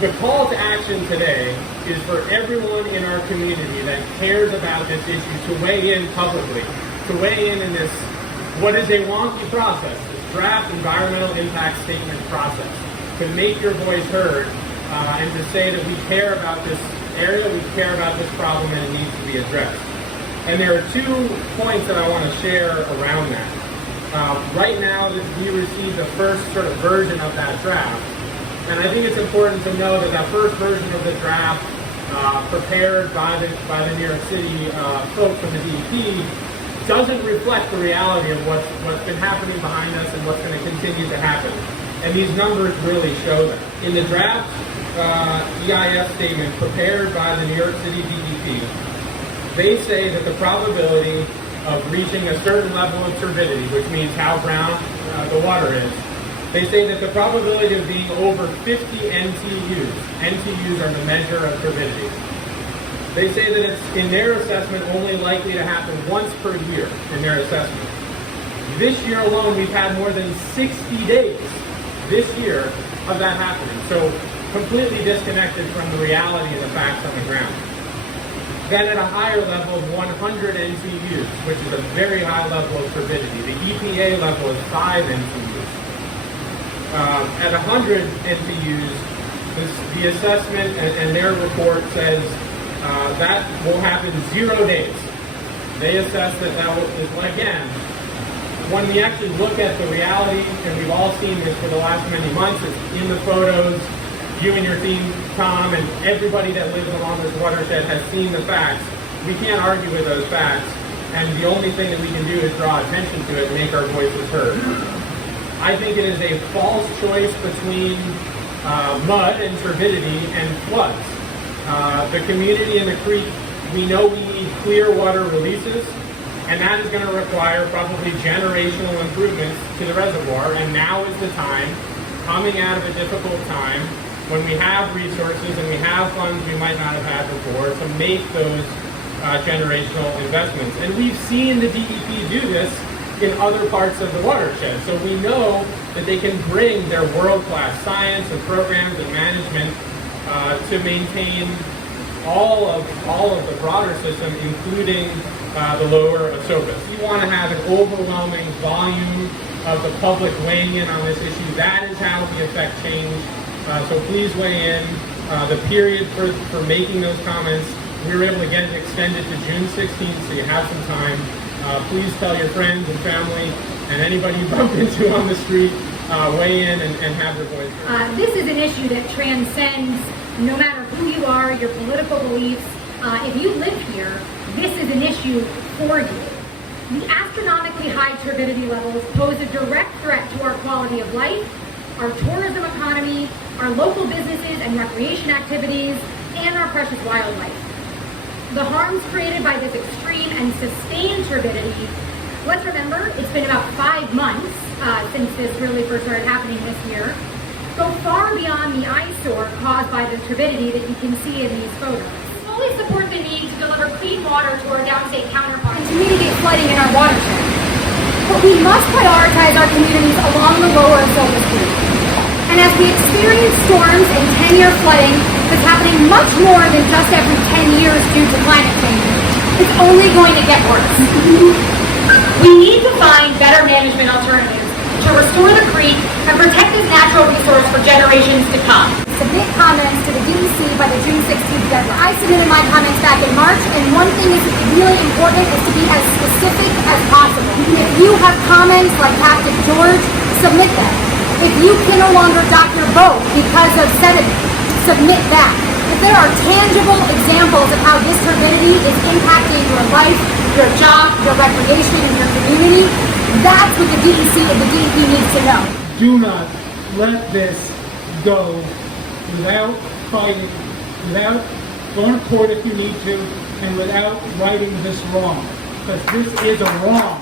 the call to action today is for everyone in our community that cares about this issue to weigh in publicly, to weigh in this, what is a wonky process, this draft environmental impact statement process, to make your voice heard and to say that we care about this area, we care about this problem, and it needs to be addressed. And there are 2 points that I want to share around that. Right now, we received the first sort of version of that draft. And I think it's important to know that that first version of the draft, prepared by the New York City folks from the DEP, doesn't reflect the reality of what's been happening behind us and what's going to continue to happen. And these numbers really show that. In the draft EIS statement prepared by the New York City DEP, they say that the probability of reaching a certain level of turbidity, which means how brown the water is, they say that the probability of being over 50 NTUs are the measure of turbidity. They say that it's, in their assessment, only likely to happen once per year in their assessment. This year alone, we've had more than 60 days this year of that happening. So completely disconnected from the reality and the facts on the ground. Then at a higher level of 100 NTUs, which is a very high level of turbidity. The EPA level is 5 NTUs. At 100 NTUs, the assessment and their report says that will happen 0 days. They assess that will, again, when we actually look at the reality, and we've all seen this for the last many months, it's in the photos, you and your team, Tom, and everybody that lives along this watershed has seen the facts. We can't argue with those facts, and the only thing that we can do is draw attention to it and make our voices heard. I think it is a false choice between mud and turbidity and floods. The community in the creek, we know we need clear water releases, and that is going to require probably generational improvements to the reservoir, and now is the time, coming out of a difficult time, when we have resources and we have funds we might not have had before, to make those generational investments. And we've seen the DEP do this in other parts of the watershed. So we know that they can bring their world-class science and programs and management to maintain all of the broader system, including the lower Esopus. You want to have an overwhelming volume of the public weighing in on this issue. That is how we affect change. So please weigh in. The period for making those comments, we were able to get it extended to June 16th, so you have some time. Please tell your friends and family and anybody you bump into on the street, weigh in and have their voice heard. This is an issue that transcends no matter who you are, your political beliefs. If you live here, this is an issue for you. The astronomically high turbidity levels pose a direct threat to our quality of life, our tourism economy, our local businesses and recreation activities, and our precious wildlife. The harms created by this extreme and sustained turbidity, let's remember, it's been about 5 months since this really first started happening this year, go far beyond the eyesore caused by the turbidity that you can see in these photos. We fully support the need to deliver clean water to our downstate counterparts and to mitigate flooding in our watershed. But we must prioritize our communities along the lower Esopus Creek. And as we experience storms and 10-year flooding that's happening much more than just every 10 years due to climate change, it's only going to get worse. We need to find better management alternatives to restore the creek and protect this natural resource for generations to come. Submit comments to the DEC by the June 16th deadline. I submitted my comments back in March, and one thing is really important is to be as specific as possible. If you have comments like Captain George, submit them. If you can no longer dock your boat because of sediment, submit that. If there are tangible examples of how this turbidity is impacting your life, your job, your recreation, and your community, that's what the DEC and the DEP needs to know. Do not let this go without fighting, without going to court if you need to, and without righting this wrong. Because this is a wrong.